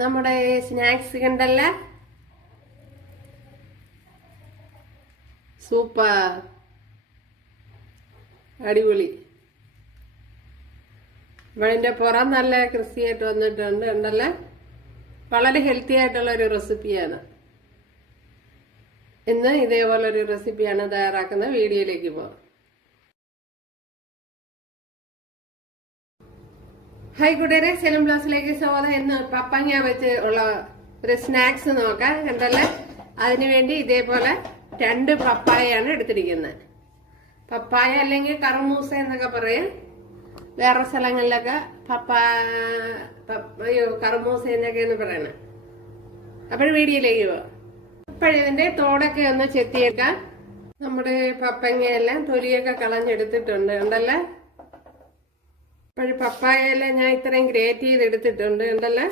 നമ്മുടെ സ്നാക്സ് കണ്ടല്ല, സൂപ്പർ അടിപൊളി. ഇതിന്റെ പുറം നല്ല ക്രിസ്പി ആയിട്ട് വന്നിട്ടുണ്ട് ഉണ്ടല്ലേ. വളരെ ഹെൽത്തി ആയിട്ടുള്ള ഒരു റെസിപ്പിയാണ്. ഇന്ന് ഇതേപോലെ ഒരു റെസിപ്പിയാണ് തയ്യാറാക്കുന്ന. വീഡിയോയിലേക്ക് പോകാം. ഹായ് കൂട്ടുകാരെ, സെലം ബ്ലൗസിലേക്ക് സ്വാഗതം. ഇന്ന് പപ്പാങ്ങ വെച്ച് ഉള്ള ഒരു സ്നാക്സ് നോക്കാം കണ്ടല്ലേ. അതിനുവേണ്ടി ഇതേപോലെ 2 പപ്പായാണ് എടുത്തിരിക്കുന്നത്. പപ്പായ അല്ലെങ്കിൽ കർമൂസ എന്നൊക്കെ പറയും. വേറെ സ്ഥലങ്ങളിലൊക്കെ കർമൂസ എന്നൊക്കെയാണ് പറയണത്. അപ്പോൾ വീഡിയോയിലേക്ക് പോവാം. ഇപ്പോഴിതിന്റെ തോടൊക്കെ ഒന്ന് ചെത്തിയേക്കാം. നമ്മുടെ പപ്പങ്ങയെല്ലാം തൊലിയൊക്കെ കളഞ്ഞെടുത്തിട്ടുണ്ട് ഉണ്ടല്ലേ. അപ്പോൾ പപ്പായയെല്ലാം ഞാൻ ഇത്രയും ഗ്രേറ്റ് ചെയ്തെടുത്തിട്ടുണ്ട് ഉണ്ടല്ലേ.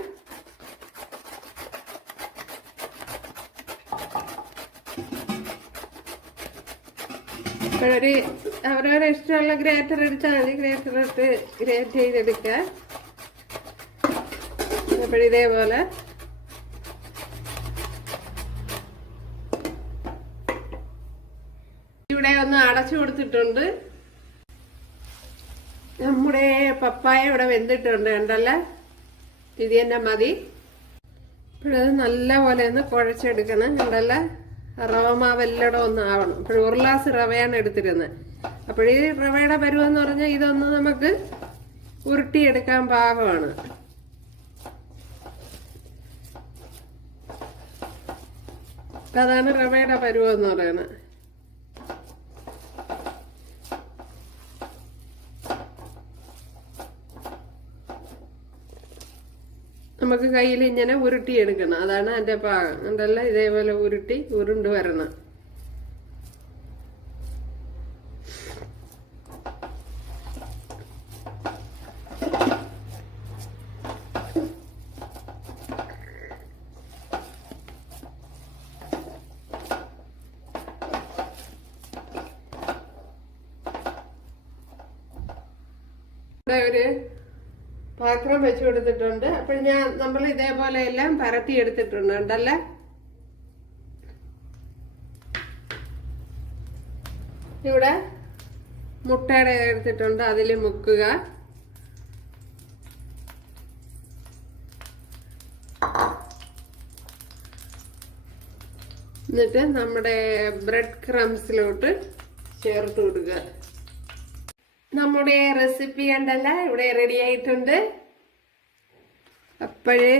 അപ്പോഴൊരു അവരവരെ ഇഷ്ടമുള്ള ഗ്രേറ്റർ എടുത്താൽ മതി. ഗ്രേറ്റർ ഇട്ട് ഗ്രേറ്റ് ചെയ്തെടുക്കുക. അപ്പോഴിതേപോലെ ഇവിടെ ഒന്ന് അടച്ചു കൊടുത്തിട്ടുണ്ട്. നമ്മുടെ പപ്പായ ഇവിടെ വെന്തിട്ടുണ്ട് കണ്ടല്ലേ. ഇത് തന്നെ മതി. ഇപ്പോഴത് നല്ല പോലെ ഒന്ന് കുഴച്ചെടുക്കണം കണ്ടല്ലേ. റവ മാവ് എല്ലായിടും ഒന്ന് ആവണം. അപ്പോൾ 1 ഗ്ലാസ് റവയാണ് എടുത്തിരുന്നത്. അപ്പോൾ ഈ റവയുടെ പരുവെന്ന് പറഞ്ഞാൽ ഇതൊന്ന് നമുക്ക് ഉരുട്ടിയെടുക്കാൻ പാകമാണ്. അതാണ് റവയുടെ പരുവെന്ന് പറയുന്നത്. നമുക്ക് കയ്യിൽ ഇങ്ങനെ ഉരുട്ടിയെടുക്കണം. അതാണ് അതിന്റെ പാകം കണ്ടല്ല. ഇതേപോലെ ഉരുണ്ട് വരണം. ഒരു പാത്രം വെച്ച് കൊടുത്തിട്ടുണ്ട്. അപ്പോൾ നമ്മൾ ഇതേപോലെ എല്ലാം പരത്തി എടുത്തിട്ടുണ്ട് ഉണ്ടല്ലേ. ഇവിടെ മുട്ടയുടെ എടുത്തിട്ടുണ്ട്, അതിൽ മുക്കുക. എന്നിട്ട് നമ്മുടെ ബ്രെഡ് ക്രംസിലോട്ട് ചേർത്ത് കൊടുക്കുക. നമ്മുടെ റെസിപ്പി കണ്ടല്ല ഇവിടെ റെഡി ആയിട്ടുണ്ട്. അപ്പോഴേ